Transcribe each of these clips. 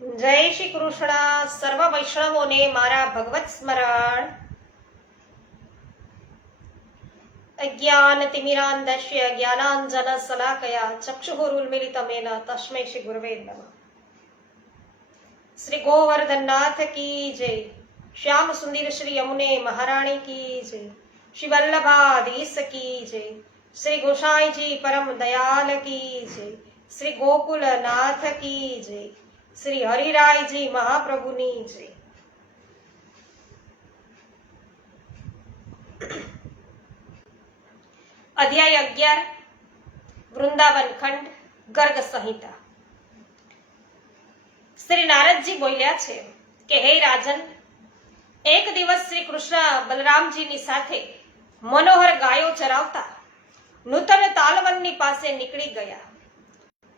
જય શ્રી કૃષ્ણ. સર્વ વૈષ્ણવોને મારા ભગવત સ્મરણ. અજ્ઞાન તિમિરાંધસ્ય જ્ઞાનાંજન શલાકયા ચક્ષુરુન્મિલિતમેન તસ્મૈ શ્રી ગુરવે નમઃ. શ્રી ગોવર્ધનનાથ કી જય. શ્યામ સુંદર શ્રી યમુને મહારાણી કી જય. શ્રી વલ્લભાધીશ કી જય. શ્રી ગોસાઈજી પરમ દયાલ કી જય. શ્રી ગોકુલનાથ કી જય. શ્રી હરિરાયજી મહાપ્રભુની જય. અધ્યાય 11 વૃંદાવન ખંડ ગર્ગ સંહિતા. શ્રી નારદજી બોલ્યા છે કે હે રાજન, એક દિવસ શ્રી કૃષ્ણ બલરામજીની સાથે મનોહર ગાયો ચરાવતા નૂતન તાલવનની પાસે નીકળી ગયા.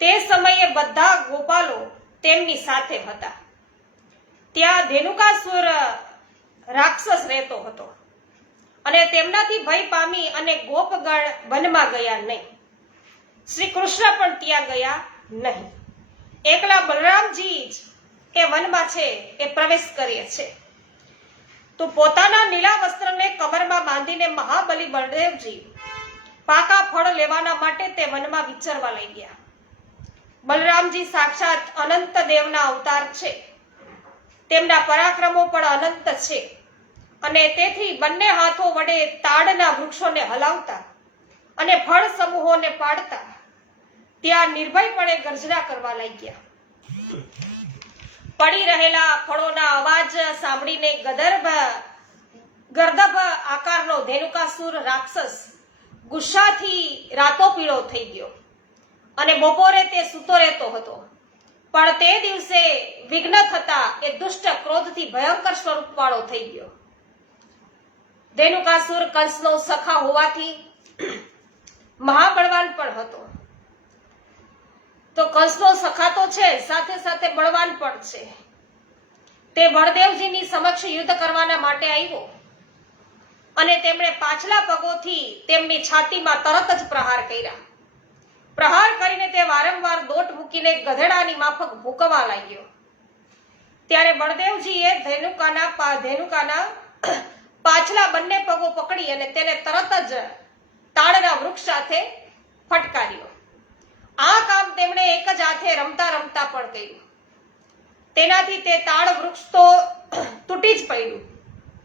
તે સમયે બધા ગોપાલો તેમની સાથે હતા. ત્યાં ધેનુકાસુર રાક્ષસ રહેતો હતો અને તેમનાથી ભય પામી અને ગોપગણ વનમાં ગયા નહીં. શ્રી કૃષ્ણ પણ ત્યાં ગયા નહીં. એકલા બલરામજી જ એ વનમાં છે એ પ્રવેશ કરે છે. તો પોતાના નીલા વસ્ત્રને કમરમાં બાંધીને મહાબલી બળદેવજી પાકા ફળ લેવાના માટે તે વનમાં વિચરવા લઈ ગયા. બલરામજી સાક્ષાત અનંત દેવના અવતાર છે. તેમના પરાક્રમો પણ અનંત છે અને તેથી બંને હાથો વડે તાડના વૃક્ષોને હલાવતા અને ફળ સમૂહોને પાડતા ત્યાં નિર્ભયપણે ગર્જના કરવા લાગ્યા. પડી રહેલા ફળોના અવાજ સાંભળીને ગર્દભ આકારનો ધેનુકાસુર રાક્ષસ ગુસ્સાથી રાતોપીળો થઈ ગયો અને બપોરે તે સૂતો રહેતો હતો. પણ તે દિવસે વિઘ્ન થતા એ દુષ્ટ ક્રોધથી ભયંકર સ્વરૂપ વાળો થઈ ગયો. ધેનુકાસુર કંસનો સખા હોવાથી મહાબળવાન પણ હતો. તો કંસનો સખા તો છે, સાથે સાથે બળવાન પણ છે. તે બળદેવજીની સમક્ષ યુદ્ધ કરવાના માટે આવ્યો અને તેમણે પાછલા પગોથી તેમની છાતીમાં તરત જ પ્રહાર કર્યા. પ્રહાર કરીને તે વારંવાર દોટ મૂકીને ગધેડાની માફક ભૂકવા લાગ્યો. ત્યારે બળદેવજીએ ધેનુકાના પાછલા બંને પગો પકડી અને તેને તરત જ તાડના વૃક્ષ સાથે ફટકાર્યો. આ કામ તેમણે એક જ હાથે રમતા રમતા પણ કર્યું. તેનાથી તે તાડ વૃક્ષ તો તૂટી જ પડ્યું,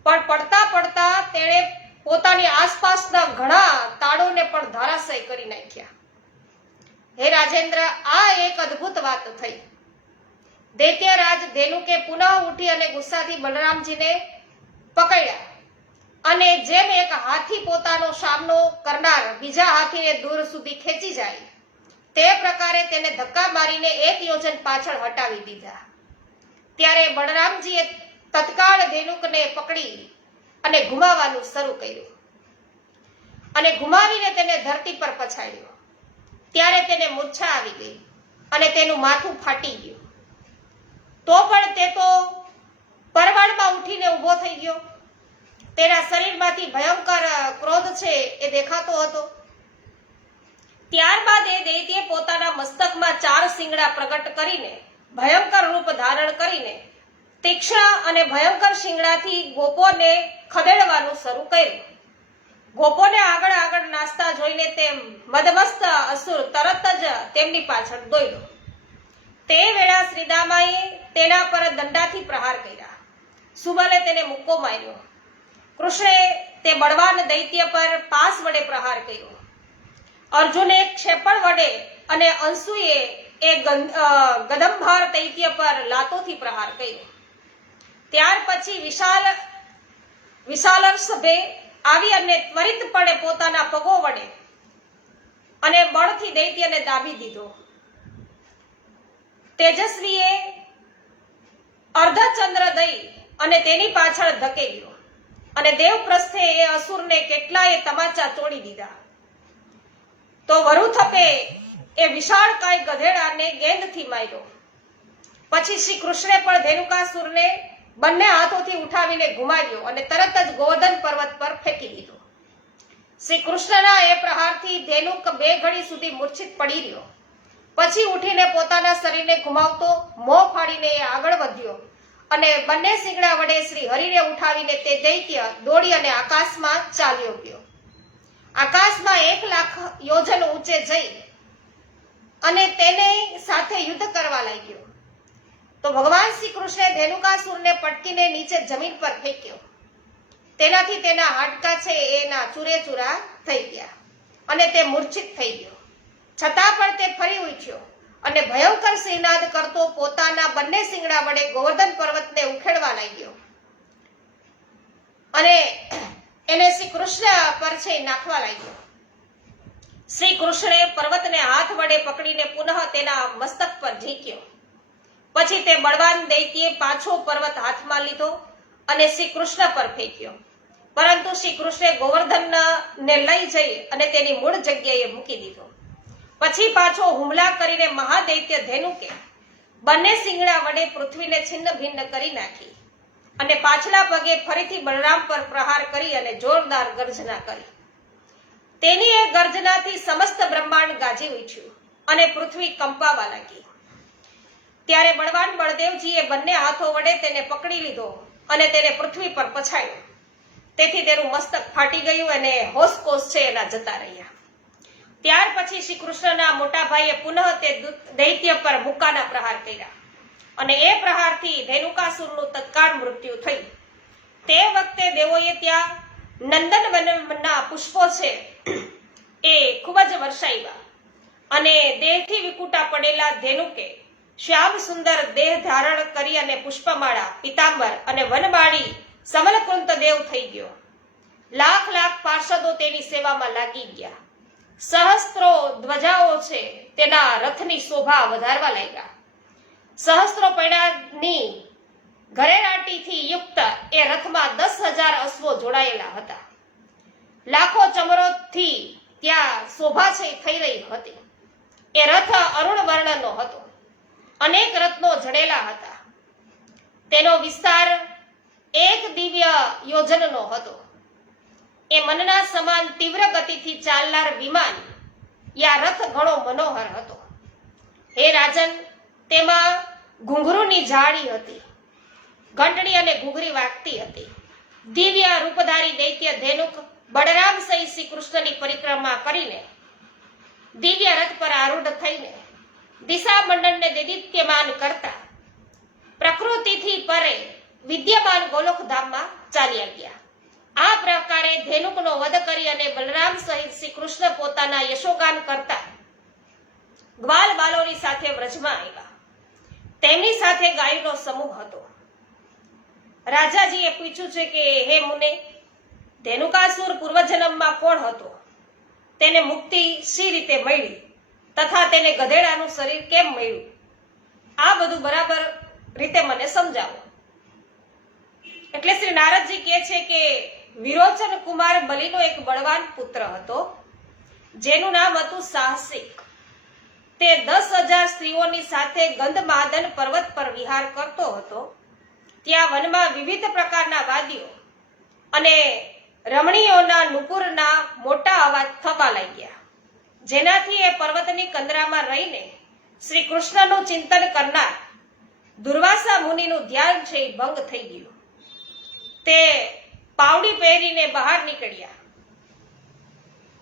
પણ પડતા પડતા તેણે પોતાની આસપાસના ઘણા તાડોને પણ ધરાશય કરી નાખ્યા. હે રાજેન્દ્ર, આ એક અદ્ભુત વાત થઈ. દૈત્યરાજ ધેનુકે પુનઃ ઉઠી અને ગુસ્સાથી બલરામજીને પકડ્યા અને જેમ એક હાથી પોતાનો સામનો કરનાર બીજા હાથીને દૂર સુધી ખેંચી જાય તે પ્રકારે તેને ધક્કા મારીને 1 યોજન પાછળ હટાવી દીધા. ત્યારે બલરામજીએ તત્કાળ ધેનુકને પકડી અને ઘુમાવવાનું શરૂ કર્યું અને ઘુમાવીને તેને ધરતી પર પછાડ્યો. ત્યારે તેને મૂર્છા આવી ગઈ અને તેનું માથું ફાટી ગયું. તો પણ તે તો પરવાળમાં ઉઠીને ઊભો થઈ ગયો. તેના શરીરમાંથી ભયંકર ક્રોધ છે એ દેખાતો હતો. ત્યારબાદ એ દૈત્યે પોતાના મસ્તકમાં 4 શિંગડા પ્રગટ કરીને ભયંકર રૂપ ધારણ કરીને તીક્ષ્ણ અને ભયંકર શિંગડાથી ગોપોને ખદેડવાનું શરૂ કર્યું. ગોપોને આગળ આગળ નાસ્તા જોઈને તેમ મદમસ્ત અસુર તરત જ તેમની પાછળ દોડ્યો. તે વેળા શ્રીદામાએ તેના પર દંડાથી પ્રહાર કર્યા. સુબલે તેને મુક્કો માર્યો. કૃષ્ણે તે બળવાન દૈત્ય પર પાસ વડે પ્રહાર કર્યો. અર્જુને ક્ષેપણ વડે અને અંશુએ એ ગદંભાર દૈત્ય પર લાતોથી પ્રહાર કર્યો. ત્યાર પછી વિશાલર્ષભે આવી અને ત્વરિતપણે પોતાના પગો વડે અને બળથી દૈત્યને દાબી દીધો. તેજસ્વીએ અર્ધચંદ્ર દઈ અને તેની પાછળ ધકેલ્યો અને દેવપ્રસ્થે એ અસુરને કેટલાય તમાચા તોડી દીધા. તો વરુથપે એ વિશાળકાય ગધેડાને ગેંદથી માર્યો. પછી શ્રી કૃષ્ણે પણ ધેનુકાસુરને બંને હાથોથી ઉઠાવીને ઘુમાવ્યો અને તરત જ ગોવર્ધન પર્વત પર ફેંકી દીધો. શ્રી કૃષ્ણના એ પ્રહારથી ધેનુક 2 ઘડી સુધી મૂર્છિત પડી રહ્યો પછી ઉઠીને પોતાના શરીરને ઘુમાવતો મોં ફાડીને એ આગળ વધ્યો અને બંને શિંગડા વડે શ્રી હરિને ઉઠાવીને તે દૈત્ય દોડી અને આકાશમાં ચાલ્યો ગયો. આકાશમાં 1,00,000 યોજન ઊંચે જઈ અને તેને સાથે યુદ્ધ કરવા લાગ્યો. તો ભગવાન શ્રી કૃષ્ણે ધેનુકાસુરને પટકીને નીચે જમીન પર ફેંક્યો. તેનાથી તેના હાડકા છે એના ચૂરેચૂરા થઈ ગયા અને તે મૂર્છિત થઈ ગયો. છતાં પણ તે ફરી ઉઠ્યો અને ભયંકર સિંહનાદ કરતો પોતાના બંને શિંગડા વડે ગોવર્ધન પર્વતને ઉખેડવા લાગ્યો અને એને શ્રી કૃષ્ણ પર છે નાખવા લાગ્યો. શ્રી કૃષ્ણે પર્વતને હાથ વડે પકડીને પુનઃ તેના મસ્તક પર ઝીક્યો. પછી તે બળવાન દૈત્યે પાછો પર્વત હાથમાં લીધો અને શ્રી કૃષ્ણ પર ફેંક્યો. પરંતુ શ્રી કૃષ્ણે ગોવર્ધનને લઈ જઈ અને તેની મૂળ જગ્યાએ મૂકી દીધો. પછી પાછો હુમલા કરીને મહાદૈત્ય ધેનુકે બંને શિંગડા વડે પૃથ્વીને છિન્ન ભિન્ન કરી નાખી અને પાછલા પગે ફરીથી બલરામ પર પ્રહાર કરી અને જોરદાર ગર્જના કરી. તેની એ ગર્જનાથી સમસ્ત બ્રહ્માંડ ગાજી ઉઠ્યું અને પૃથ્વી કંપાવા લાગી. ત્યારે બળવાન બળદેવજીએ બંને હાથો વડે તેને પકડી લીધો અને તેને પૃથ્વી પર પછાડ્યો. તેથી તેનું મસ્તક ફાટી ગયું અને હોશકોશ છે એના જતા રહ્યા. ત્યાર પછી શ્રી કૃષ્ણના મોટા ભાઈએ પુનઃ તે દૈત્ય પર મુક્કાના પ્રહાર કર્યા અને એ પ્રહારથી ધેનુકાસુરનું તત્કાળ મૃત્યુ થયું. તે વખતે દેવોએ ત્યાં નંદનવનના પુષ્પો છે એ ખૂબ જ વરસાવ્યા અને દેહથી વિકુટા પડેલા ધેનુકે શ્યામ સુંદર દેહ ધારણ કરી અને પુષ્પમાળા, પિતાંબર અને વનમાળી સમલકુંત દેવ થઈ ગયો. લાખ પાર્ષદો તેની સેવામાં લાગી ગયા. સહસ્ત્રો ધ્વજાઓ છે તેના રથની શોભા વધારવા લાગ્યા. સહસ્ત્રો પૈડાની ઘરેરાટીથી યુક્ત એ રથમાં 10,000 અશ્વો જોડાયેલા હતા. લાખો ચમરોથી ત્યાં શોભા છે થઈ રહી હતી. એ રથ અરુણ વર્ણનો હતો. અનેક રત્નો જડેલા હતા. તેનો વિસ્તાર 1 દિવ્ય યોજનનો હતો. એ મનના સમાન તીવ્ર ગતિથી ચાલનાર વિમાન યા રથ ઘણો મનોહર હતો. હે રાજન, તેમાં ઘૂંઘરૂની જાળી હતી. ઘંટડી અને ઘૂઘરી વાગતી હતી. દિવ્ય રૂપધારી દૈત્ય ધેનુક બળરામ સહિત શ્રી કૃષ્ણની પરિક્રમા કરીને દિવ્ય રથ પર આરૂઢ થઈને દિશા મંડળને દેદીપ્યમાન કરતા પ્રકૃતિથી પરે વિદ્યમાન ગોલોકધામમાં ચાલ્યા ગયા. આ પ્રકારે ધેનુકનો વધ કરી અને બલરામ સહિત શ્રી કૃષ્ણ પોતાના યશોગાન કરતા ગ્વાલ બાલોની સાથે વ્રજમાં આવ્યા. તેમની સાથે ગાયોનો સમૂહ હતો. રાજાજીએ પૂછ્યું છે કે હે મુને, ધેનુકાસુર પૂર્વજન્મમાં કોણ હતો? તેને મુક્તિ શી રીતે મળી તથા તેને ગધેડાનું શરીર કેમ મળ્યું? આ બધું બરાબર રીતે મને સમજાવો. એટલે શ્રી નારદજી કહે છે કે વિરોચન કુમાર બલિનો એક બળવાન પુત્ર હતો જેનું નામ હતું સાહસિક. તે 10,000 સ્ત્રીઓની સાથે ગંધમાદન પર્વત પર વિહાર કરતો હતો. ત્યાં વનમાં વિવિધ પ્રકારના વાદ્યો અને રમણીઓના નુપુરના મોટા અવાજ થવા લાગ્યા, જેનાથી એ પર્વતની કંદરામાં રહીને શ્રી કૃષ્ણનું ચિંતન કરનાર દુર્વાસા મુનિનું ધ્યાન છે એ ભંગ થઈ ગયું. તે પાવડી પહેરીને બહાર નીકળ્યા.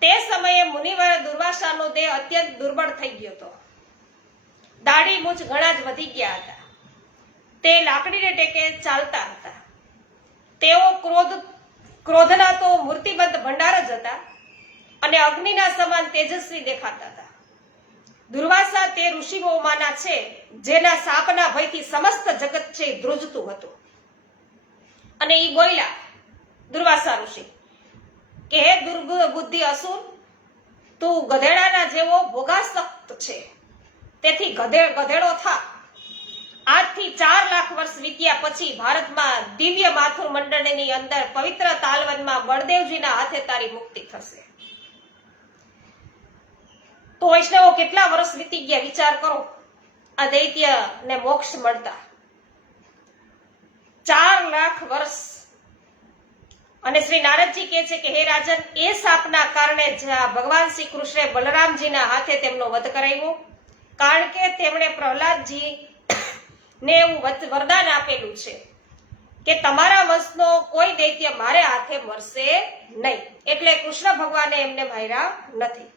તે સમયે મુનિવર દુર્વાસાનો દેહ અત્યંત દુર્બળ થઈ ગયો હતો. દાઢી મૂછ ઘણા જ વધી ગયા હતા. તે લાકડીને ટેકે ચાલતા હતા. તેઓ ક્રોધના તો મૂર્તિબદ્ધ ભંડાર જ હતા અને અગ્નિના સમાન તેજસ્વી દેખાતા હતા. દુર્વાસા તે ઋષિઓમાંના છે જેના સાપના ભયથી સમસ્ત જગત છે ધ્રુજતું હતું. અને ઈ બોલ્યા, દુર્વાસા ઋષિ, કે હે દુર્બુદ્ધિ અસુર, તું ગધેડાના જેવો ભોગાસક્ત છે, તેથી ગધેડો થા. આજથી 4 લાખ વર્ષ વીત્યા પછી ભારતમાં દિવ્ય માથુર મંડળની અંદર પવિત્ર તાલવનમાં બળદેવજીના હાથે તારી મુક્તિ થશે. તો વૈષ્ણવો કેટલા વર્ષ વીતી ગયા વિચાર કરો આ દૈત્યને મોક્ષ મળતા. 4 લાખ વર્ષ. અને શ્રી નારદજી કહે છે કે હે રાજન, એ સાપના કારણે ભગવાન શ્રી કૃષ્ણે બલરામજીના હાથે તેમનો વધ કરાવ્યો. કારણ કે તેમણે પ્રહલાદજી ને એવું વરદાન આપેલું છે કે તમારા વંશનો કોઈ દૈત્ય મારે હાથે મરશે નહીં, એટલે કૃષ્ણ ભગવાને એમને માર્યા નથી.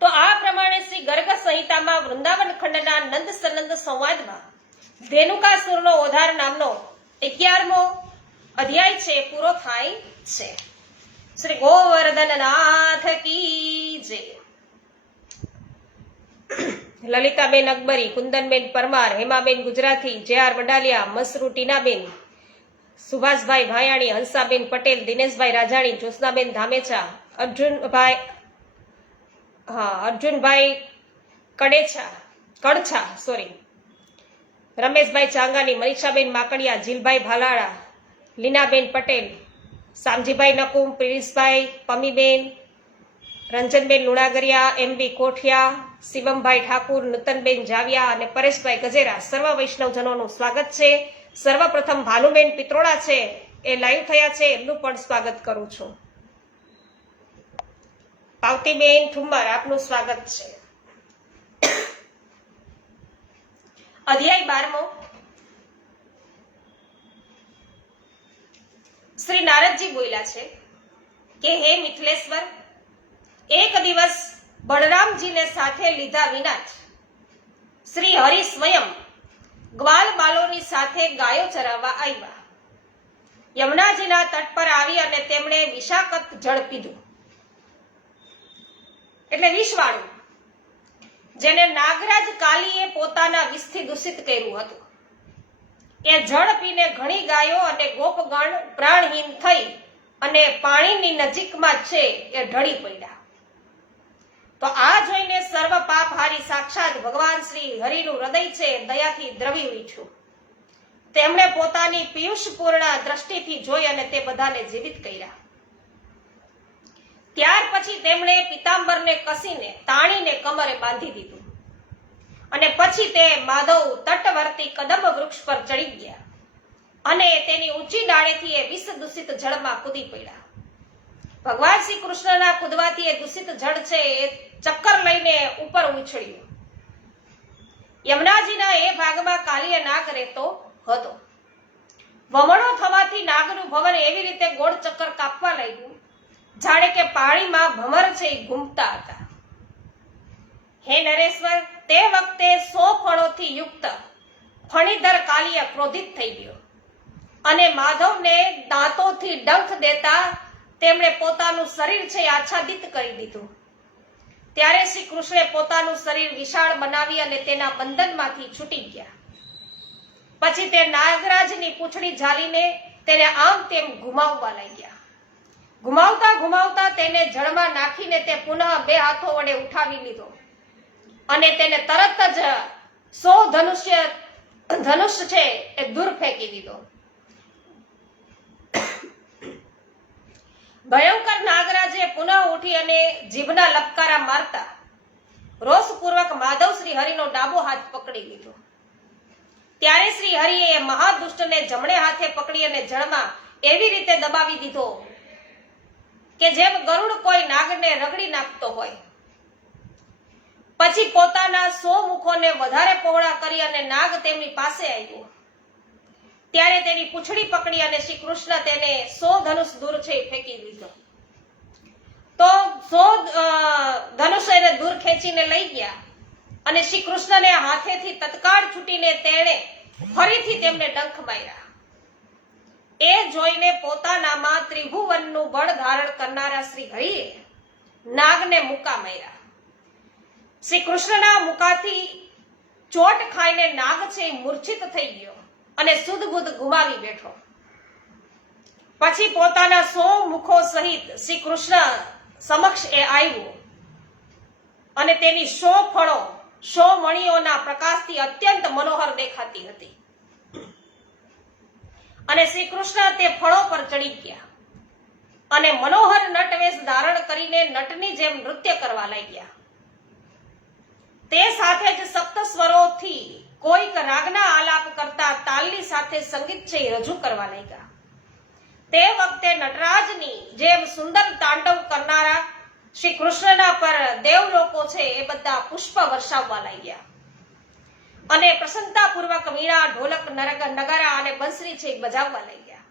તો આ પ્રમાણે શ્રી ગર્ગ સંહિતામાં વૃંદાવન ખંડના નંદ સનંદ સંવાદમાં ધેનુકાસુરનો ઓધાર નામનો 11મો અધ્યાય છે પૂરો થાય છે. શ્રી ગોવર્ધનનાથ કી જય. લલિતાબેન અકબરી, કુંદનબેન પરમાર, હેમાબેન ગુજરાતી, જે.આર. વડાલિયા, મસરૂ ટીનાબેન, સુભાષભાઈ ભાયાણી, હંસાબેન પટેલ, દિનેશભાઈ રાજાણી, જ્યોત્સનાબેન ધામેચા, અર્જુનભાઈ કડછા, રમેશભાઈ ચાંગાની, મનીષાબેન માકડિયા, જીલભાઈ ભાલાળા, લીનાબેન પટેલ, શામજીભાઈ નકુમ, પ્રિન્સભાઈ, પમીબેન, રંજનબેન લુણાગરિયા, એમ.બી. કોઠિયા, શિવમભાઈ ઠાકુર, નૂતનબેન જાવિયા અને પરેશભાઈ ગજેરા સર્વ વૈષ્ણવજનોનું સ્વાગત છે. સર્વપ્રથમ ભાનુબેન પિત્રોડા છે એ લાઈવ થયા છે, એમનું પણ સ્વાગત કરું છું. પાવતીબેન ઠુમ્મર, આપનું સ્વાગત છે. અધ્યાય 12મો. શ્રી નારદજી બોલ્યા છે કે હે મિથિલેશ્વર, એક દિવસ બળરામજીને સાથે લીધા વિના જ શ્રી હરિ સ્વયં ગ્વાલ બાલોની સાથે ગાયો ચરાવવા આવ્યા. યમુનાજીના તટ પર આવી અને તેમણે વિષાકત જળ પીધું, એટલે વિષવાળું, જેને નાગરાજ કાલીએ પોતાના વિષથી દૂષિત કર્યું હતું. એ જળ પીને ઘણી ગાયો અને ગોપગણ પ્રાણહીન થઈ અને પાણીની નજીકમાં છે એ ઢળી પડ્યા. તો આ જોઈને સર્વ પાપહારી સાક્ષાત ભગવાન શ્રી હરિનું હૃદય છે દયાથી દ્રવી ઉઠ્યું. તેમણે પોતાની પિયુષપૂર્ણ દ્રષ્ટિથી જોઈ અને તે બધાને જીવિત કર્યા. ત્યાર પછી તેમણે પિતાંબરને કસીને તાણીને કમરે બાંધી દીધું અને પછી તે માધવ તટવર્તી કદમ વૃક્ષ પર ચડી ગયા અને તેની ઊંચી ડાળેથી એ વિષ દૂષિત જળમાં કૂદી પડ્યા. ભગવાન શ્રી કૃષ્ણના કૂદવાથી એ દૂષિત જળ છે એ ચક્કર લઈને ઉપર ઉછળ્યું. યમુનાજીના એ ભાગમાં કાલીય નાગ રહેતો હતો. વમણો થવાથી નાગનું ભવન એવી રીતે ગોળ ચક્કર કાપવા લાગ્યું જાણે કે પાણીમાં ભમર છે એ ઘૂમતા હતા. હે નરેશ્વર, તે વખતે 100 ફણોથી યુક્ત ફણીધર કાલીય ક્રોધિત થઈ ગયો અને માધવને દાંતોથી ડંખ દેતા તેમણે પોતાનું શરીર છે આચ્છાદિત કરી દીધું. ત્યારે શ્રી કૃષ્ણે પોતાનું શરીર વિશાળ બનાવી અને તેના બંધનમાંથી છૂટી ગયા. પછી તે નાગરાજની પૂંછડી ઝાલીને તેને આમ તેમ ઘુમાવવા લાગ્યા. ઘુમાવતા તેને જળમાં નાખીને તે પુનઃ 2 હાથો વડે ઉઠાવી લીધો અને તેને તરત જ 100 ધનુષ છે એ દૂર ફેંકી દીધો. ભયંકર નાગરાજે પુનઃ ઉઠી અને જીભના લપકારા મારતા રોષપૂર્વક માધવ શ્રી હરિનો ડાબો હાથ પકડી લીધો. ત્યારે શ્રી હરિએ મહાદુષ્ટને જમણે હાથે પકડી અને જળમાં એવી રીતે દબાવી દીધો કે જેમ ગરુડ કોઈ નાગને રગડી નાખતો હોય. પછી પોતાના 100 મુખોને વધારે પહોળા કરી અને નાગ તેમની પાસે આવ્યો. ત્યારે તેની પૂંછડી પકડી અને શ્રી કૃષ્ણ તેને 100 ધનુષ દૂર છે ફેંકી દીધો. તો 100 ધનુષ એને દૂર ખેંચીને લઈ ગયા અને શ્રી કૃષ્ણને હાથેથી તત્કાળ છૂટીને તેણે ફરીથી તેમને ડંખ માર્યા. એ જોઈને પોતાનામાં ત્રિભુવનનું બળ ધારણ કરનારા શ્રી હરિએ નાગને મુકા માર્યા. શ્રી કૃષ્ણના મુકાથી ચોટ ખાઈને નાગ છે મૂર્છિત થઈ ગયો અને સુધબુધ ગુમાવી બેઠો. પછી પોતાના 100 મુખો સહિત શ્રી કૃષ્ણ સમક્ષ એ આવ્યો અને તેની 100 ફળો 100 મણીઓના પ્રકાશથી અત્યંત મનોહર દેખાતી હતી અને શ્રી કૃષ્ણ તે ફળો પર ચડી ગયા અને મનોહર નટવેશ ધારણ કરીને નટની જેમ નૃત્ય કરવા લાગ્યા. તે સાથે જ સપ્ત સ્વરોથી કોઈક રાગના આલાપ કરતા તાલની સાથે સંગીત છે રજૂ કરવા લાગ્યા. તે વખતે નટરાજની જેમ સુંદર તાંડવ કરનારા શ્રી કૃષ્ણના પર દેવ લોકો છે એ બધા પુષ્પ વર્ષાવવા લાગ્યા અને પ્રસન્નતાપૂર્વક વીણા, ઢોલક, નગારા અને બંસરી છે એ બજાવવા લાગ્યા.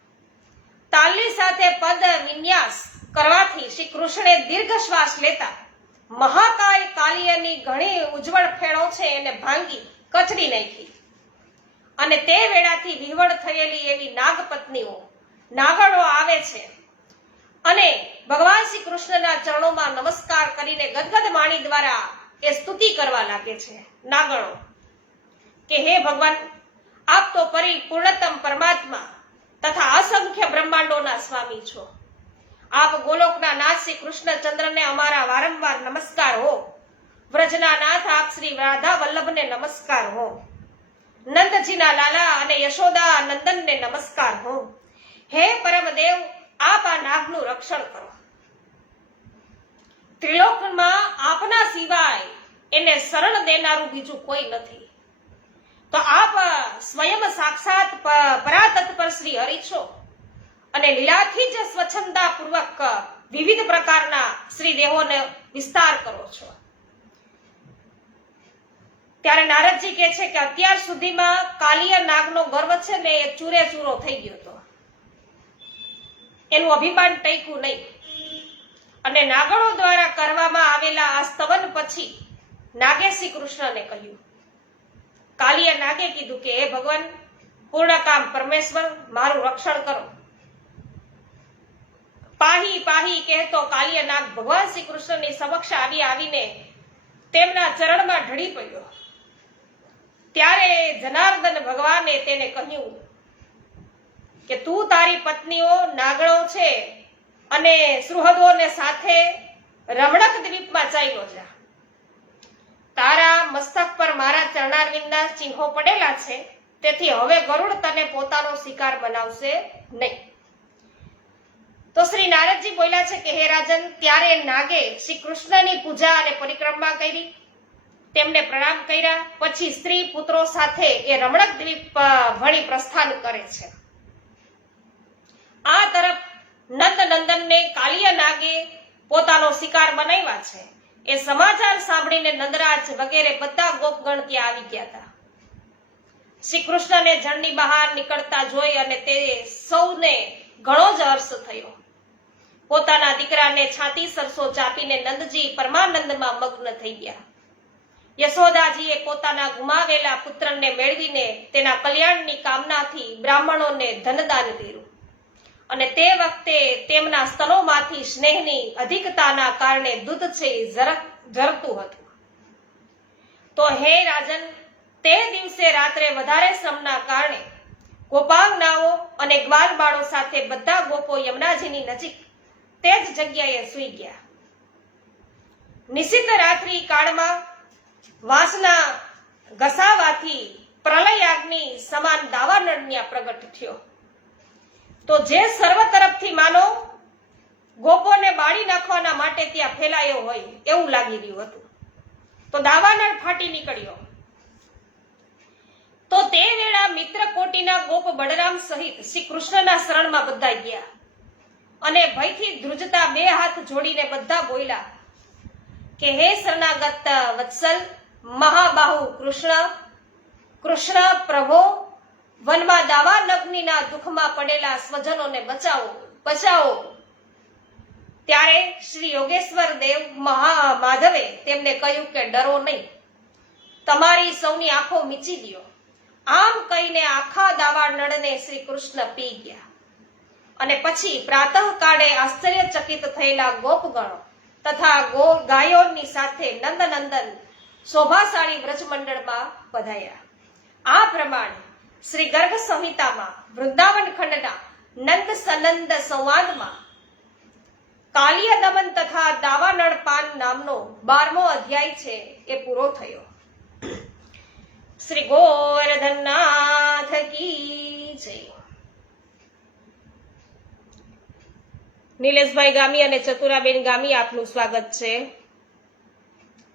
તાલની સાથે પદ વિન્યાસ કરવાથી શ્રી કૃષ્ણે દીર્ઘ શ્વાસ લેતા મહાકાય કાલિયાની ઘણી ઉજ્જવળ ફેણો છે એને ભાંગી કચડી નાખી અને તે વેળાથી વિહવળ થયેલી એવી નાગપત્નીઓ, નાગણો આવે છે અને ભગવાન શ્રી કૃષ્ણના ચરણોમાં નમસ્કાર કરીને ગદગદ વાણી દ્વારા એ સ્તુતિ કરવા લાગે છે. નાગણો કે હે ભગવાન, આપ તો પરિપૂર્ણતમ પરમાત્મા તથા અસંખ્ય બ્રહ્માંડોના સ્વામી છો. આપ ગોલોકના નાથ શ્રી કૃષ્ણચંદ્રને અમારા વારંવાર નમસ્કાર હો. વ્રજના નાથ આપ શ્રી રાધા વલ્લભને નમસ્કાર હો. નંદજીના લાલા અને યશોદા નંદનને નમસ્કાર હો. હે પરમદેવ, આપ આ નાગનું રક્ષણ કરો. ત્રિલોકમાં આપના સિવાય એને શરણ દેનારું બીજું કોઈ નથી. તો આપ સ્વયં સાક્ષાત પરાતત્પર શ્રી હરિ છો અને લીલાથી જ સ્વચ્છંદા પૂર્વક વિવિધ પ્રકારના શ્રી દેહોને વિસ્તાર કરો છો. ત્યારે નારદજી કહે છે કે અત્યાર સુધીમાં કાલિય નાગનો ગર્વ છે ને એ ચૂરે ચૂરો થઈ ગયો હતો, એનું અભિમાન ટક્યું નહીં. અને નાગણો દ્વારા કરવામાં આવેલા આ સ્તવન પછી નાગે શ્રી કૃષ્ણને કહ્યું, કાલિય નાગે કીધું કે હે ભગવાન પૂર્ણકામ પરમેશ્વર, મારું રક્ષણ કરો. પાહી પાહી કહેતો કાલિય નાગ ભગવાન શ્રી કૃષ્ણની સમક્ષ આવીને તેમના ચરણમાં ઢળી પડ્યો. ત્યારે જનાર્દન ભગવાને તેને કહ્યું કે તું તારી પત્નીઓ નાગણો છે અને સુહૃદોને સાથે રમણક દ્વીપમાં ચાલ્યો જા. તારા મસ્તક પર મારા ચરણારવિંદના ચિહ્નો પડેલા છે, તેથી હવે ગરુડ તને પોતાનો શિકાર બનાવશે નહીં. તો શ્રી નારદજી બોલ્યા છે કે હે રાજન, ત્યારે નાગે શ્રી કૃષ્ણની પૂજા અને પરિક્રમા કરી, તેમને પ્રણામ કર્યા. પછી સ્ત્રી પુત્રો સાથે એ રમણક દ્વીપ ભણી પ્રસ્થાન કરે છે. આ તરફ નંદનંદનને કાલિય નાગે પોતાનો શિકાર બનાવ્યા છે એ સમાચાર સાંભળીને નંદરાજ વગેરે બધા ગોપગણ ત્યાં આવી ગયા હતા. શ્રી કૃષ્ણને જળની બહાર નીકળતા જોઈ અને તે સૌને ઘણો જ હર્ષ થયો. પોતાના દીકરાને છાતી સરસો ચાપીને નંદજી પરમાનંદમાં મગ્ન થઈ ગયા. યશોદાજીએ પોતાના ગુમાવેલા પુત્રને મેળવીને તેના કલ્યાણની કામનાથી બ્રાહ્મણોને ધનદાન કર્યું અને તે વખતે તેમના સ્તનોમાંથી સ્નેહની અધિકતાના કારણે દૂધ છે ઝરતું હતું. તો હે રાજન, તે દિવસે રાત્રે વધારે શ્રમના કારણે ગોપાંગનાઓ અને ગ્વાલબાળો સાથે બધા ગોપો યમુનાજીની નજીક તે જ જગ્યાએ સૂઈ ગયા. નિશિત રાત્રિ કાળમાં વાસના ઘસાવાથી પ્રલયાગ્નિ સમાન દાવાનળ પ્રગટ થયો. તો જે સર્વ તરફથી માનો ગોપોને બાળી નાખવાના માટે ત્યાં ફેલાયો હોય એવું લાગી રહ્યું હતું. તો દાવાનળ ફાટી નીકળ્યો. તો તે વેળા મિત્ર કોટીના ગોપ બળરામ સહિત શ્રી કૃષ્ણના શરણમાં બધા ગયા અને ભયથી ધ્રુજતા બે હાથ જોડીને બધા બોલ્યા કે હે શરણાગત વત્સલ મહાબાહુ કૃષ્ણ પ્રભો, વનમાં દાવાનગ્નિના દુઃખમાં પડેલા સ્વજનોને બચાવો. ત્યારે શ્રી યોગેશ્વર દેવ માધવે તેમને કહ્યું કે ડરો નહીં, તમારી સૌની આંખો મીચી દ્યો. આમ કહીને આખા દાવાનળને શ્રી કૃષ્ણ પી ગયા. અને પછી પ્રાતઃકાળે આશ્ચર્યચકિત થયેલા ગોપગણો તથા ગાયોની સાથે નંદનંદન શોભાશાળી વ્રજમંડળમાં પધાર્યા. આ પ્રમાણે શ્રી ગર્ગ સંહિતામાં વૃંદાવન ખંડના નંદ સનંદ સંવાદમાં કાલિય દમન તથા દાવાનળ પાન નામનો 12મો અધ્યાય છે એ પૂરો થયો. શ્રી ગોવર્ધનનાથ કી જય. નિલેશભાઈ ગામી અને ચતુરાબેન ગામી આપનું સ્વાગત છે.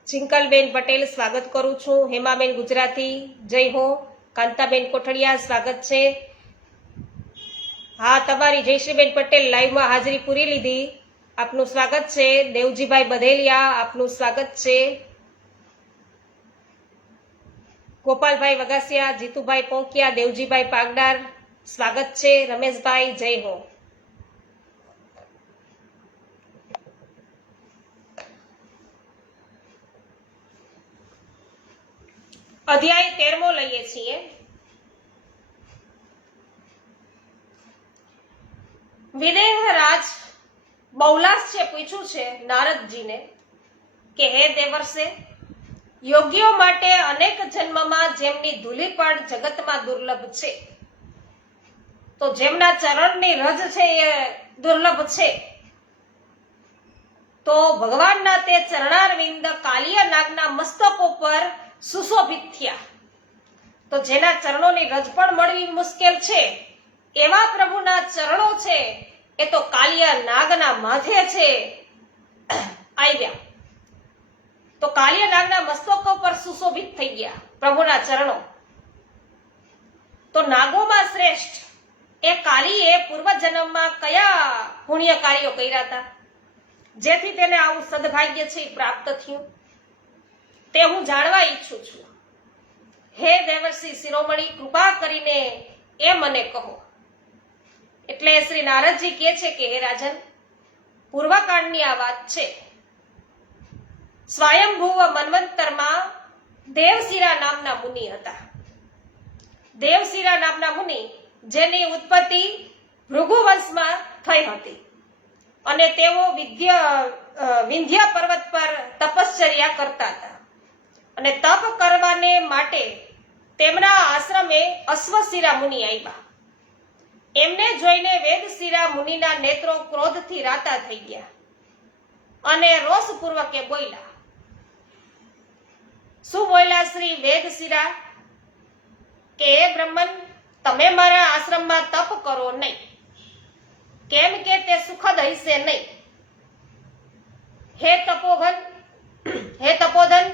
ચિંકલબેન પટેલ સ્વાગત કરું છું. હેમાબેન ગુજરાતી જય હો. કાંતાબેન કોઠડિયા સ્વાગત છે. હા, તમારી જયશ્રીબેન પટેલ લાઈવમાં હાજરી પૂરી લીધી. આપનું સ્વાગત છે. દેવજીભાઈ બધેલિયા, આપનું સ્વાગત છે. ગોપાલભાઈ વગાસિયા, જીતુભાઈ પોંકિયા, દેવજીભાઈ પાગડાર, સ્વાગત છે. રમેશભાઈ, જય હો. અધ્યાય 13મો લઈએ છીએ. વિદેહરાજ બૌલાસ્ય પૂછ્યું છે નારદજીને કે હે દેવર્ષે, યોગીઓ માટે અનેક જન્મમાં જેમની ધૂલી પણ જગતમાં દુર્લભ છે, તો જેમના ચરણની રજ છે એ દુર્લભ છે, તો ભગવાનના તે ચરણારવિંદ કાલિય નાગના મસ્તકો પર સુશોભિત થયા. તો જેના ચરણોની રજ પણ મળવી મુશ્કેલ છે એવા પ્રભુના ચરણો છે એ તો કાલિય નાગના માથે છે આવ્યા. તો કાલિય નાગના મસ્તકો પર સુશોભિત થઈ ગયા પ્રભુના ચરણો. તો નાગોમાં શ્રેષ્ઠ એ કાલીએ પૂર્વજન્મમાં કયા પુણ્ય કાર્યો કર્યા હતા જેથી તેને આવું સદભાગ્ય છે પ્રાપ્ત થયું તે હું જાણવા ઈચ્છું છું. હે દેવર્ષિ શિરોમણી, કૃપા કરીને એ મને કહો. એટલે શ્રી નારદજી કહે છે કે હે રાજન, પૂર્વકાળની આ વાત છે. સ્વયંભુવ મન્વંતરમાં દેવશિરા નામના મુનિ હતા. દેવશિરા નામના મુનિ જેની ઉત્પત્તિ ભૃગુ વંશમાં થઈ હતી અને તેઓ વિંધ્ય પર્વત પર તપશ્ચર્યા કરતા હતા. અને તપ કરવાને માટે તેમના આશ્રમે અશ્વશિરા મુનિ આવ્યા. એમને જોઈને વેદશિરા મુનિના નેત્રો ક્રોધથી રાતા થઈ ગયા અને રોષપૂર્વક એ બોલ્યા. શું બોલ્યા શ્રી વેદશિરા? કે હે બ્રહ્મન, તમે મારા આશ્રમમાં તપ કરો નહીં, કેમ કે તે સુખદ હશે નહીં. હે તપોધન,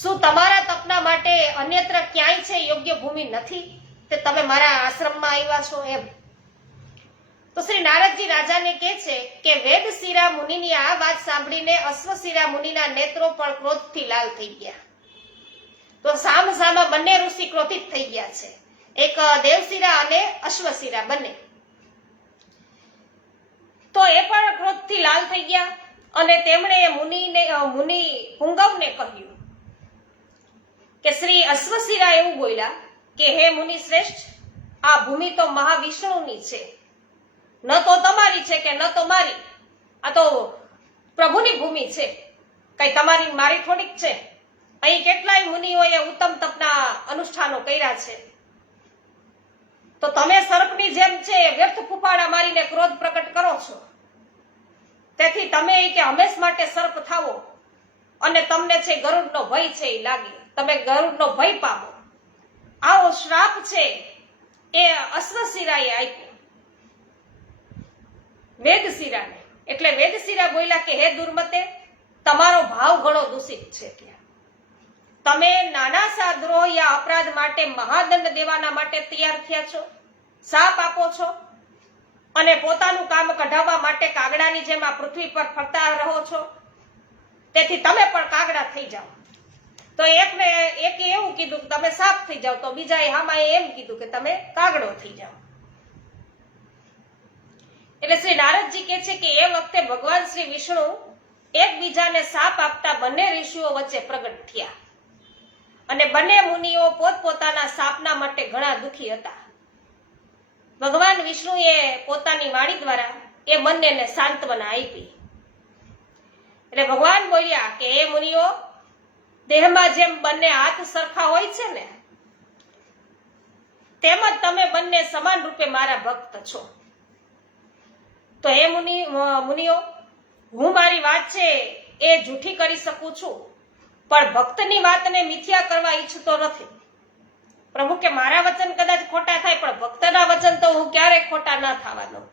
શું તમારા તપના માટે અન્યત્ર ક્યાંય છે યોગ્ય ભૂમિ નથી તે તમે મારા આશ્રમમાં આવ્યા છો એમ? તો શ્રી નારદજી રાજાને કહે છે કે વેદશિરા મુનિની આ વાત સાંભળીને અશ્વશિરા મુનિના નેત્રો પણ ક્રોધથી લાલ થઈ ગયા. તો સામસામા બંને ઋષિ ક્રોધિત થઈ ગયા છે, એક દેવશિરા અને અશ્વશિરા બંને. તો એ પણ ક્રોધથી લાલ થઈ ગયા અને તેમણે મુનિ પુંગવને કહ્યું કે શ્રી અશ્વશિરા એવું બોલ્યા કે હે મુનિ શ્રેષ્ઠ, આ ભૂમિ તો મહાવિષ્ણુની છે, ન તો તમારી છે કે ન તો મારી. આ તો પ્રભુની ભૂમિ છે, કઈ તમારી મારી થોડીક છે. અહીં કેટલાય મુનિઓએ ઉત્તમ તપના અનુષ્ઠાનો કર્યા છે, તો તમે સર્પની જેમ છે વ્યર્થ ફૂફાડા મારીને ક્રોધ પ્રકટ કરો છો. તેથી તમે કે હંમેશ માટે સર્પ થાવો અને તમને છે ગરુડનો ભય છે એ લાગે, તમે ગરુડનો ભય પામો. આવો શ્રાપ છે એ અશ્વશિરાએ આપ્યો વેદશિરાને. એટલે વેદશિરા બોલ્યા કે હે દુર્મતે, તમારો ભાવ ઘણો દૂષિત છે. તમે નાના સા દ્રોહ યા અપરાધ માટે મહાદંડ દેવાના માટે તૈયાર થયા છો, શાપ આપો છો અને પોતાનું કામ કઢાવવા માટે કાગડાની જેમ આ પૃથ્વી પર ફરતા રહો છો. તેથી તમે પણ કાગડા થઈ જાઓ. તો એકે એવું કીધું કે તમે સાપ થઈ જાઓ, તો બીજાએ હામાએ એમ કીધું કે તમે કાગડો થઈ જાઓ. એટલે શ્રી નારદજી કહે છે કે એ વખતે ભગવાન શ્રી વિષ્ણુ એકબીજાને સાપ આપતા બંને ઋષિઓ વચ્ચે પ્રગટ થયા અને બંને મુનિઓ પોતપોતાના સાપના માટે ઘણા દુખી હતા. ભગવાન વિષ્ણુએ પોતાની વાણી દ્વારા એ બંનેને સાંત્વના આપી. એટલે ભગવાન બોલ્યા કે હે મુનિઓ, દેહમાં જેમ બંને હાથ સરખા હોય છે ને, તેમજ તમે બંને સમાન રૂપે મારા ભક્ત છો. તો હે મુનિઓ, હું મારી વાત છે એ જૂઠી કરી શકું છું, પણ ભક્તની વાતને મિથ્યા કરવા ઈચ્છતો નથી. પ્રભુ કે મારા વચન કદાચ ખોટા થાય, પણ ભક્તના વચન તો હું ક્યારેય ખોટા ના થવા દઉં.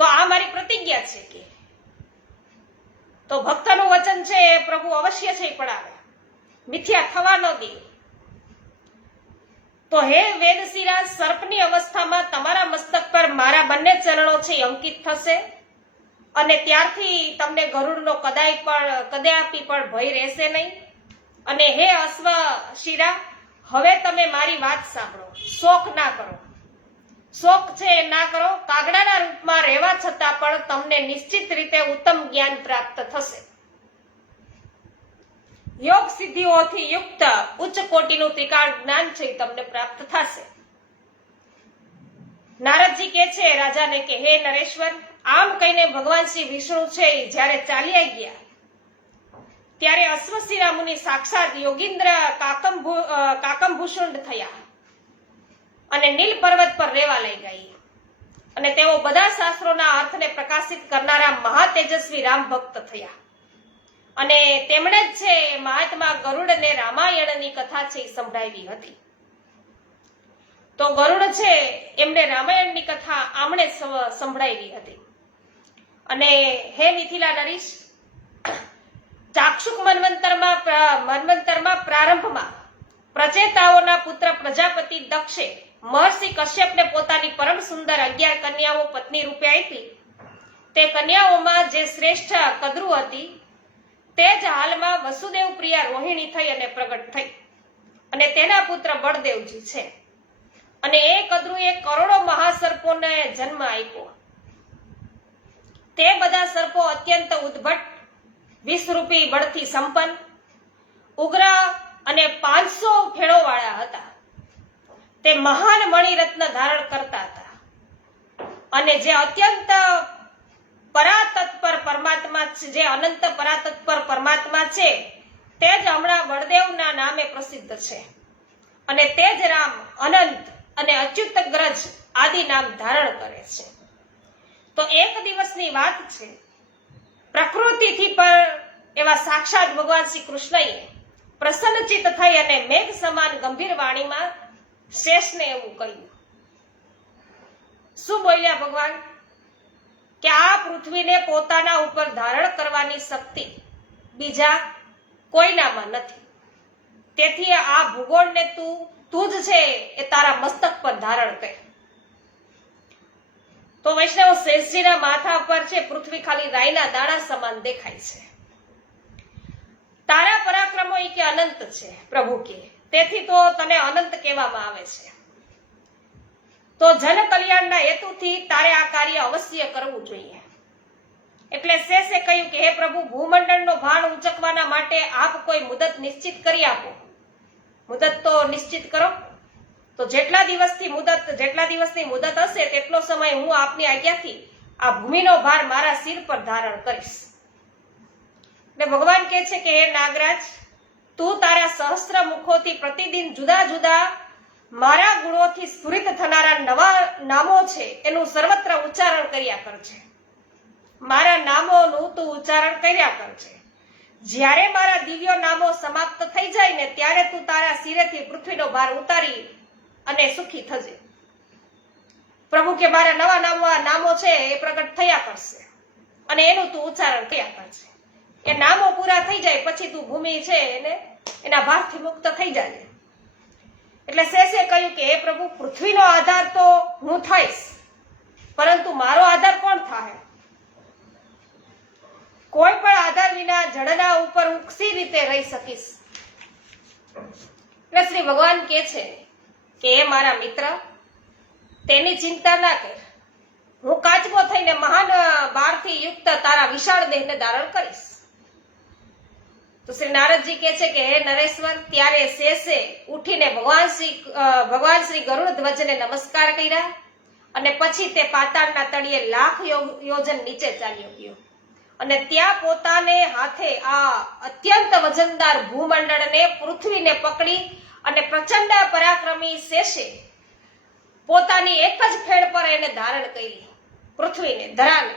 તો આ મારી પ્રતિજ્ઞા છે કે તો ભક્તનું વચન છે એ પ્રભુ અવશ્ય છે પડાવે, મિથ્યા થવા ન દે. તો હે વેદશિરા, સર્પની અવસ્થામાં તમારા મસ્તક પર મારા બંને ચરણો છે અંકિત થશે અને ત્યારથી તમને ગરુડનો કદાપી પણ ભય રહેશે નહીં. અને હે અશ્વ શિરા, હવે તમે મારી વાત સાંભળો. શોક ના કરો, શોક છે એ ના કરો. કાગડાના રૂપમાં રહેવા છતાં પણ તમને નિશ્ચિત રીતે ઉત્તમ જ્ઞાન પ્રાપ્ત થશે. યોગ સિદ્ધિઓથી યુક્ત ઉચ્ચ કોટીનું ત્રિકાળ જ્ઞાન છે એ તમને પ્રાપ્ત થશે. નારદજી કહે છે રાજાને કે હે નરેશ્વર, આમ કહીને ભગવાન શ્રી વિષ્ણુ છે એ જ્યારે ચાલ્યા ગયા ત્યારે અશ્વશિરા મુનિ સાક્ષાત યોગીન્દ્ર કાકમભૂષુંડ થયા અને નીલ પર્વત પર રહેવા લઈ ગઈ. અને તેઓ બધા શાસ્ત્રોના અર્થને પ્રકાશિત કરનારા મહાતેજસ્વી રામ ભક્ત થયા. અને તેમણે જ છે મહાત્મા ગરુડને રામાયણની કથા છે એ સંભળાવી હતી. તો ગરુડ છે એમને રામાયણની કથા આમણે સંભળાવી હતી. અને હે મિથિલા નરીશ, ચાક્ષુક મન્વંતરમાં પ્રારંભમાં પ્રચેતાઓના પુત્ર પ્રજાપતિ દક્ષે મહર્ષિ કશ્યપને પોતાની પરમ સુંદર 11 કન્યાઓ પત્ની રૂપે આપી. તે કન્યાઓમાં જે શ્રેષ્ઠ કદ્રુ હતી તે જ હાલમાં વસુદેવ પ્રિયા રોહિણી થઈ અને પ્રગટ થઈ. અને તેના પુત્ર બળદેવજી છે. અને એ કદ્રુએ કરોડો મહાસર્પોને જન્મ આપ્યો. તે બધા સર્પો અત્યંત ઉદ્ભટ, વિષરૂપી બળથી સંપન્ન, ઉગ્ર અને 500 ફેણોવાળા હતા. તે મહાન મણિરત્ન ધારણ કરતા હતા. અને જે અત્યંત પરાતત્પર પરમાત્મા છે, જે અનંત પરાતત્પર પરમાત્મા છે, તે જ હમણાં બળદેવના નામે પ્રસિદ્ધ છે. અને તે જ રામ અનંત અને અચ્યુત ગ્રજ આદિ નામ ધારણ કરે છે. તો એક દિવસની વાત છે, પ્રકૃતિથી પર એવા સાક્ષાત ભગવાન શ્રી કૃષ્ણએ પ્રસન્નચિત્ત થઈ અને મેઘ સમાન ગંભીર વાણીમાં શેષને એવું કહ્યું. શું બોલ્યા ભગવાન? કે આ પૃથ્વીને પોતાના ઉપર ધારણ કરવાની શક્તિ બીજા કોઈનામાં નથી. તેથી આ ભૂગોળને તું જ છે એ તારા મસ્તક પર ધારણ કર. તો વૈષ્ણવ શેષજીના માથા પર છે પૃથ્વી ખાલી રાઈના દાણા સમાન દેખાય છે. તારા પરાક્રમો એ કે અનંત છે પ્રભુ કે, તેથી તો તને અનંત કહેવામાં આવે છે. તો જન કલ્યાણના હેતુથી તારે આ કાર્ય અવશ્ય કરવું જોઈએ. એટલે શેષે કહ્યું કે હે પ્રભુ, ભૂમંડળનો ભાર ઉંચકવાના માટે આપ કોઈ મુદત નિશ્ચિત કરી આપો. મુદત તો નિશ્ચિત કરો. તો જેટલા દિવસની મુદત હશે તેટલો સમય હું આપની આજ્ઞાથી આ ભૂમિનો ભાર મારા શિર પર ધારણ કરીશ. એટલે ભગવાન કહે છે કે હે નાગરાજ, તું તારા સહસ્ત્ર મુખોથી પ્રતિદિન જુદા જુદા મારા ગુણોથી સ્ફુરિત થનારા નવા નામો છે એનું સર્વત્ર ઉચ્ચારણ કર્યા કરજે. મારા નામોનું તું ઉચ્ચારણ કર્યા કરજે. જ્યારે મારા દિવ્ય નામો સમાપ્ત થઈ જાય ને ત્યારે તું તારા શિરેથી પૃથ્વીનો ભાર ઉતારી અને સુખી થજે. પ્રભુ કે મારા નવા નામો છે એ પ્રગટ થયા કરશે અને એનું તું ઉચ્ચારણ કર્યા કરશે. એ નામો પૂરા થઈ જાય પછી તું ભૂમિ છે એને એના ભારથી મુક્ત થઈ જાય. એટલે શેષે કહ્યું કે હે પ્રભુ, પૃથ્વીનો આધાર તો હું થઈશ, પરંતુ મારો આધાર કોણ થાય? કોઈ પણ આધાર વિના જળના ઉપર હું કઈ રીતે રહી શકીશ? એટલે શ્રી ભગવાન કહે છે કે એ મારા મિત્ર, તેની ચિંતા ના કર. હું કાચબો થઈને મહાન બાળથી યુક્ત તારા વિશાળ દેહને ધારણ કરીશ. તો શ્રી નારદજી કહે છે કે હે નરેશ્વર, ત્યારે શેષે ઉઠીને ભગવાન શ્રી ગરુડ ધ્વજને નમસ્કાર કર્યા અને પછી તે પાતાળના તળિયે લાખ યોજન નીચે ચાલ્યો ગયો. અને ત્યાં પોતાને હાથે આ અત્યંત વજનદાર ભૂમંડળને પૃથ્વીને પકડી અને પ્રચંડ પરાક્રમી શેષે પોતાની એક જ ફેણ પર એને ધારણ કરી, પૃથ્વીને, ધરાને.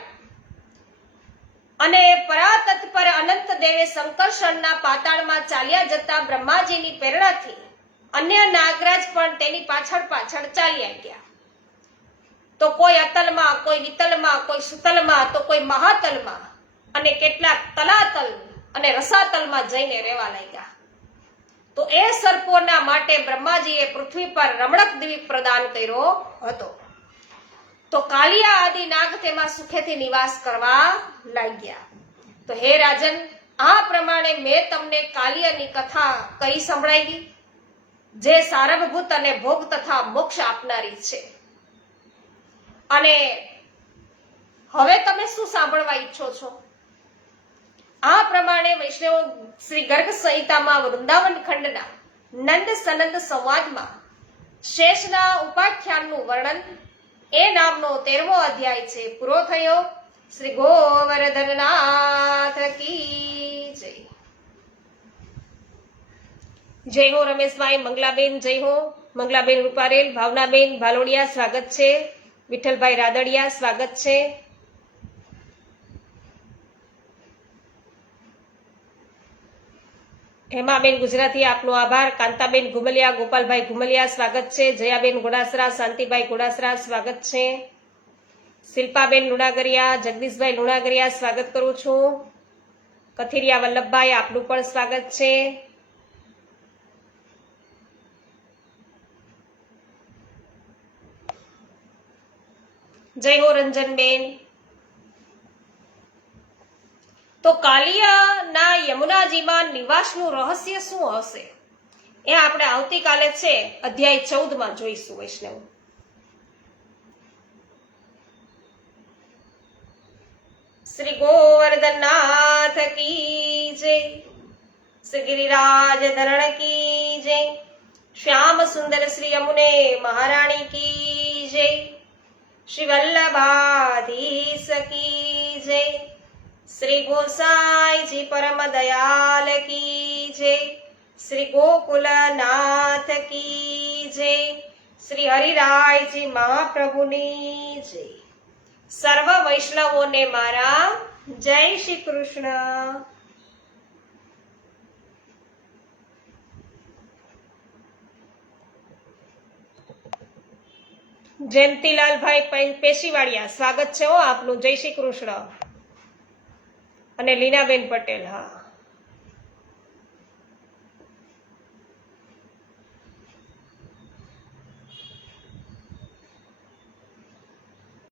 અને પરાતત્પર અનંત દેવે સંકર્ષણના પાતાળમાં ચાલ્યા જતા બ્રહ્માજીની પ્રેરણાથી અન્ય નાગરાજ પણ તેની પાછળ પાછળ ચાલ્યા ગયા. તો કોઈ અતલમાં, કોઈ વિતલમાં, કોઈ સુતલમાં, તો કોઈ મહાતલમાં અને કેટલાક તલાતલ અને રસાતલમાં જઈને રહેવા લાગ્યા. તો એ સર્પોના માટે બ્રહ્માજીએ પૃથ્વી પર રમણક દ્વીપ પ્રદાન કર્યો હતો. તો તો કાલિયા આદિ નાગ તેમાં સુખેથી નિવાસ કરવા લાગ્યા. તો હે રાજન, આ પ્રમાણે મેં તમને કાલિયાની કથા કઈ સંભળાવી, જે સારભૂત અને ભોગ તથા મોક્ષ આપનારી છે. અને હવે તમે શું સાંભળવા ઈચ્છો છો? આ પ્રમાણે વૈષ્ણવ શ્રી ગર્ગ સંહિતામાં વૃંદાવન ખંડના નંદ સનંદ સંવાદમાં શેષના ઉપાખ્યાનનું વર્ણન એ નામનો 13મો અધ્યાય છે પૂરો થયો. શ્રી ગોવર્ધનનાથ કી જય. જય હો રમેશભાઈ, મંગલાબેન જય હો. મંગલાબેન રૂપારેલ, ભાવનાબેન ભાલોડિયા સ્વાગત છે. વિઠ્ઠલભાઈ રાદડિયા સ્વાગત છે. હેમાબેન ગુજરાતી આપનો આભાર. કાંતાબેન ઘુમલિયા, ગોપાલભાઈ ઘુમલિયા સ્વાગત છે. જયાબેન ઘોડાસરા, શાંતિભાઈ ઘોડાસરા સ્વાગત છે. શિલ્પાબેન લુણાગરિયા, જગદીશભાઈ લુણાગરિયા સ્વાગત કરું છું. કથિરિયા વલ્લભભાઈ આપનું પણ સ્વાગત છે. જય હો રંજનબેન. તો કાલિયાના યમુનાજીમાં નિવાસનું રહસ્ય શું હશે એ આપણે આવતીકાલે છે અધ્યાય 14 જોઈશું. વૈષ્ણવ શ્રી ગોવર્ધનનાથ કી જય. શ્રી ગિરિરાજ ધરણ કી જય. શ્યામ સુંદર શ્રી યમુને મહારાણી કી જય. શ્રી વલ્લભાધીશ કી જય. શ્રી ગોસાઈજી પરમ દયાલ કી જય. શ્રી ગોકુલનાથ કી જય. શ્રી હરિરાયજી મહાપ્રભુની જય. સર્વ વૈષ્ણવોને મારા જય શ્રી કૃષ્ણ. જયંતીલાલભાઈ પેશીવાડિયા સ્વાગત છે હો આપનું. જય શ્રી કૃષ્ણ. અને લીનાબેન પટેલ, હા.